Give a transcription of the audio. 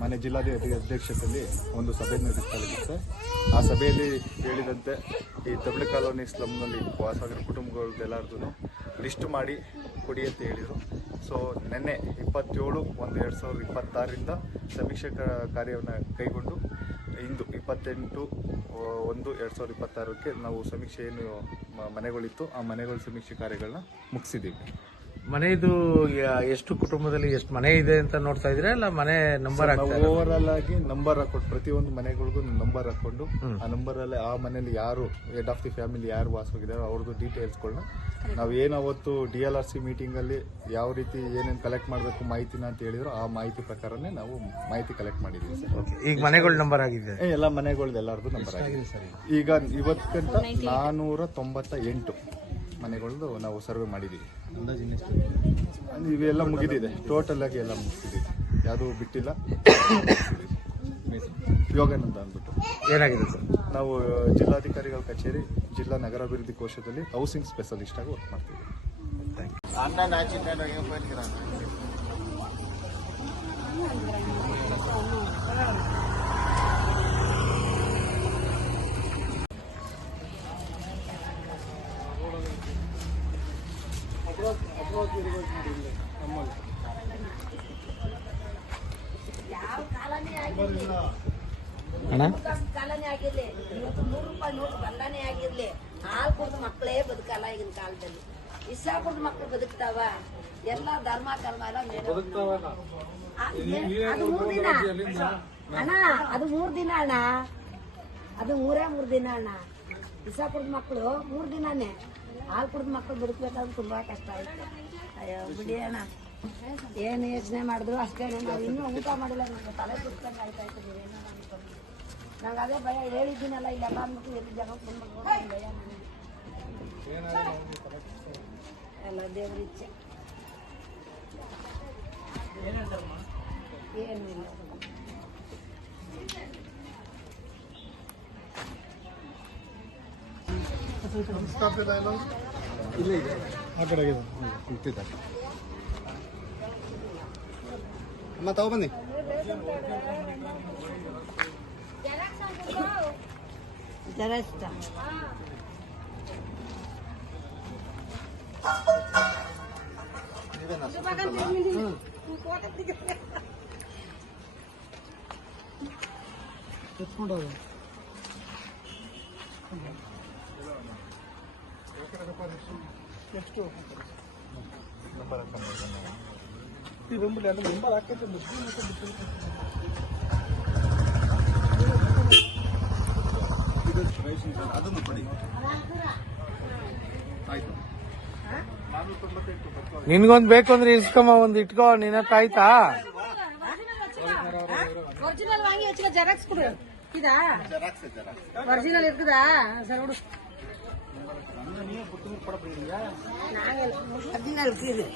ಮನೆ ಜಿಲ್ಲಾಧಿಕಾರಿ ಅಧ್ಯಕ್ಷತೆಯಲ್ಲಿ ಒಂದು ಸಭೆ ನಡೆಸಲಾಗಿತ್ತು. ಆ ಸಭೆಯಲ್ಲಿ ಹೇಳಿದಂತೆ ಈ ತಬ್ಲಿ ಕಾಲೋನಿ ಸ್ಲಮ್ನಲ್ಲಿ ವಾಸವಾಗಿರೋ ಕುಟುಂಬಗಳದ್ದೆಲ್ಲರದ್ದು ಲಿಸ್ಟ್ ಮಾಡಿ ಕೊಡಿ ಅಂತ ಹೇಳಿದರು. ಸೊ ನಿನ್ನೆ 27/1/2026 ಸಮೀಕ್ಷೆ ಕಾರ್ಯವನ್ನು ಕೈಗೊಂಡು ಇಂದು 28/1/2026 ನಾವು ಸಮೀಕ್ಷೆ ಏನು ಮನೆಗಳಿತ್ತು ಆ ಮನೆಗಳ ಸಮೀಕ್ಷೆ ಕಾರ್ಯಗಳನ್ನ ಮುಗಿಸಿದ್ದೀವಿ. ಮನೆದು ಎಷ್ಟು ಕುಟುಂಬದಲ್ಲಿ ಎಷ್ಟು ಮನೆ ಇದೆ ಅಂತ ನೋಡ್ತಾ ಇದ್ರೆ ಅಲ್ಲ ಮನೆ ನಂಬರ್ ಓವರ್ ಆಲ್ ಆಗಿ ನಂಬರ್ ಹಾಕೊಂಡು ಪ್ರತಿಯೊಂದು ಮನೆಗಳಿಗೂ ನಂಬರ್ ಹಾಕೊಂಡು ಆ ನಂಬರ್ ಅಲ್ಲಿ ಆ ಮನೇಲಿ ಯಾರು ಹೆಡ್ ಆಫ್ ದಿ ಫ್ಯಾಮಿಲಿ ಯಾರು ವಾಸವಾಗಿದ್ದಾರೆ ಅವ್ರದ್ದು ಡೀಟೇಲ್ಸ್ಗಳನ್ನ ನಾವು ಏನವತ್ತು DLRC ಮೀಟಿಂಗ್ ಅಲ್ಲಿ ಯಾವ ರೀತಿ ಏನೇನು ಕಲೆಕ್ಟ್ ಮಾಡಬೇಕು ಮಾಹಿತಿನ ಅಂತ ಹೇಳಿದ್ರು ಆ ಮಾಹಿತಿ ಪ್ರಕಾರನೇ ನಾವು ಮಾಹಿತಿ ಕಲೆಕ್ಟ್ ಮಾಡಿದೀವಿ ಸರ್. ಈಗ ಮನೆಗಳ ನಂಬರ್ ಆಗಿದೆ, ಎಲ್ಲ ಮನೆಗಳದ್ದು ಎಲ್ಲರದ್ದು ನಂಬರ್ ಆಗಿದೆ ಸರ್. ಈಗ ಇವತ್ತಿಗಂತ 498 ಮನೆಗಳದ್ದು ನಾವು ಸರ್ವೆ ಮಾಡಿದೀವಿ. ಇವೆಲ್ಲ ಮುಗಿದಿದೆ, ಟೋಟಲ್ ಆಗಿ ಎಲ್ಲ ಮುಗಿದಿದೆ, ಯಾವುದೂ ಬಿಟ್ಟಿಲ್ಲ. ಯೋಗಾನಂದ ಅಂದ್ಬಿಟ್ಟು ಏನಾಗಿದೆ ಸರ್, ನಾವು ಜಿಲ್ಲಾಧಿಕಾರಿಗಳ ಕಚೇರಿ ಜಿಲ್ಲಾ ನಗರಾಭಿವೃದ್ಧಿ ಕೋಶದಲ್ಲಿ ಹೌಸಿಂಗ್ ಸ್ಪೆಷಲಿಸ್ಟ್ ಆಗಿ ವರ್ಕ್ ಮಾಡ್ತೀವಿ. ಕಾಲನೇ ಆಗಿರ್ಲಿ, ಇವತ್ತು 100 ರೂಪಾಯಿ ನೋಟ್ ಬಂದಾನೆ ಆಗಿರ್ಲಿ, ಹಾಲು ಕುಡ್ದು ಮಕ್ಕಳೇ ಬದುಕಲ್ಲ ಈಗಿನ ಕಾಲದಲ್ಲಿ. ಇಷ್ಟ ಕುಡ್ದು ಮಕ್ಕಳು ಬದುಕ್ತಾವ, ಎಲ್ಲ ಧರ್ಮ ಕರ್ಮ ಎಲ್ಲ ಅದು 3 ದಿನ ಅಣ್ಣ, ಅದು 3 ದಿನ ಅಣ್ಣ, ಅದು 3 ದಿನ ಅಣ್ಣ. ಇಷ್ಟ ಕುಡ್ದು ಮಕ್ಕಳು 3 ದಿನಾನೇ, ಹಾಲು ಕುಡ್ದು ಮಕ್ಕಳು ಬದುಕ್ಬೇಕಾದ್ರೆ ತುಂಬಾ ಕಷ್ಟ ಆಯ್ತು. ಅಯ್ಯೋ ಬಿಡಿ ಅಣ್ಣ, ಏನು ಯೋಚನೆ ಮಾಡಿದ್ರು ಅಷ್ಟೇ. ನಾವು ಇನ್ನೂ ಊಟ ಮಾಡಿಲ್ಲ, ನಮ್ಗೆ ತಲೆ ಸುತ್ತಂಗೆ ಆಯ್ತಾ ಇತ್ತು. ನೀವೇನೋ ಅನ್ಕೊಂಡು ನಂಗೆ ಅದೇ ಭಯ ಹೇಳಿದ್ದೀನಲ್ಲ, ಇಲ್ಲೆಲ್ಲ ಅಂದ್ಬಿಟ್ಟು ಎಲ್ಲಿ ಜನ ಬಂದ್ಬಿಟ್ಟು ಭಯ ಎಲ್ಲ ದೇವ್ರ ಇಚ್ಛೆ, ಏನು ಇಲ್ಲ. ಇಲ್ಲ ಇದೆ ಆ ಕಡೆ ಕುಳಿತಿದ್ದಾರೆ. ಅಮ್ಮ ತಾವು ಬನ್ನಿ. ಜರ ಇಷ್ಟ ಎಷ್ಟು ನಂಬರ್ ನಂಬರ್ ಹಾಕೈತೆ ಅದನ್ನು ಕೊಡಿ. ಆಯ್ತು, 498 ನಿನ್ಗೊಂದ್ ಬೇಕು ಅಂದ್ರೆ ಇಸ್ಕಮ್ಮ ಒಂದ್ ಇಟ್ಕೋ, ನಿನ್ನ ಹತ್ರ ಆಯ್ತಾ? ಒರಿಜಿನಲ್ ವಾಂಗಿ ವச்சுக்க ஜெராக்ஸ் கொடு. இதா ஒரிஜினல் இருக்குதா சார்? கொடு. நீங்க புத்தகம் போட போறீங்க? நாங்க ஒரிஜினல் இருக்குது.